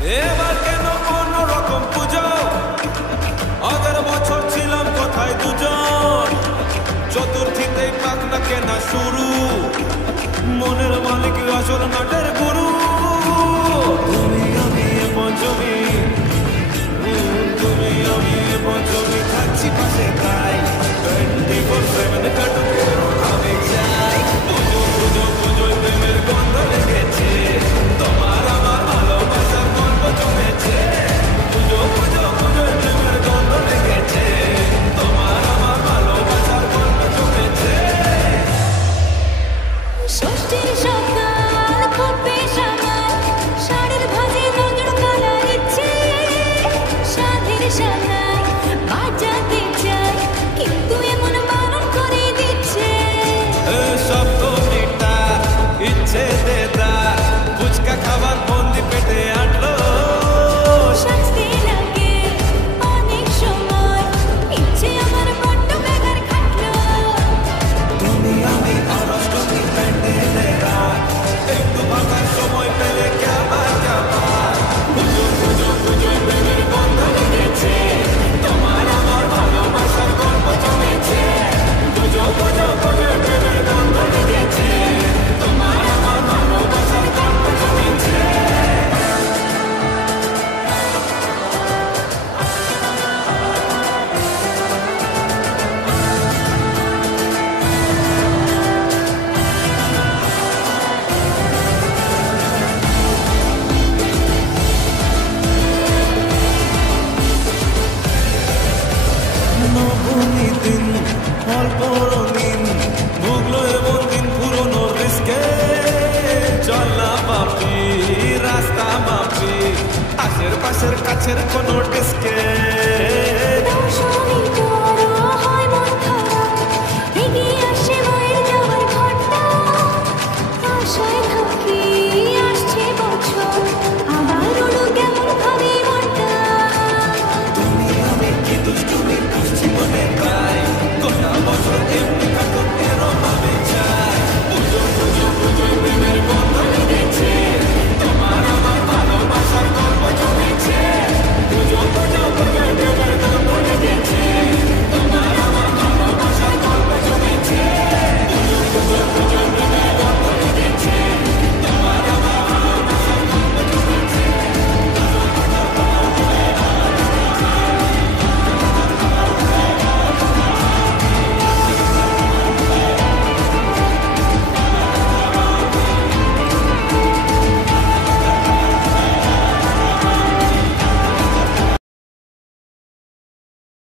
এবার কেন অন্যরকম পুজো? আগের বছর ছিলাম কোথায় দুজন, চতুর্থীতেই পাখনা কেনা শুরু, মনের মালিক আসল নাটের গুরু। তুমি আমি এ পঞ্চমী, তুমি আমি এ পঞ্চমী, থাকছি পাশে তাই 24/7 কাটুক আমি চাই। পুজো পুজো পুজোয় প্রেমের গন্ধ লেগেছে, তোমার আমার ভালোবাসার গল্প জমেছে। পুজো পুজো পুজোয় প্রেমের গন্ধ লেগেছে, তোমার আমার ভালোবাসার গল্প জমেছে। ষষ্ঠীর সকাল ফুটবে সামাল, শাড়ির ভাঁজে নজর কাড়ার ইচ্ছে, সাধের সানাই বাজাতে চাই, কিন্তু এমন বারণ করে দিচ্ছে। সপ্তমীটা ইচ্ছে দেদার, ফুচকা খাবার বন্দি পেটে আটলো। সাজতে লাগে অনেক সময়, ইচ্ছে আমার বড্ড বেগার খাটলো। তুমি আমি আর অষ্টমী প্যান্ডেলেরা, একটু ভাঙার সময় পেলে কেবার কেবার। পুজো পুজো পুজোয় প্রেমের গন্ধ লেগেছে, তোমার আমার ভালোবাসার গল্প জমেছে। পুজো পুজো পুজোয় প্রেমের গন্ধ লেগেছে, তোমার আমার ভালোবাসার গল্প জমেছে। নবমী দিন অল্প রঙিন, ভুগলো এমন দিন পুরনো রিস্কে। চল না বাপি রাস্তা মাপি, আশের পাশের কাছের কোনো ডিস্কে।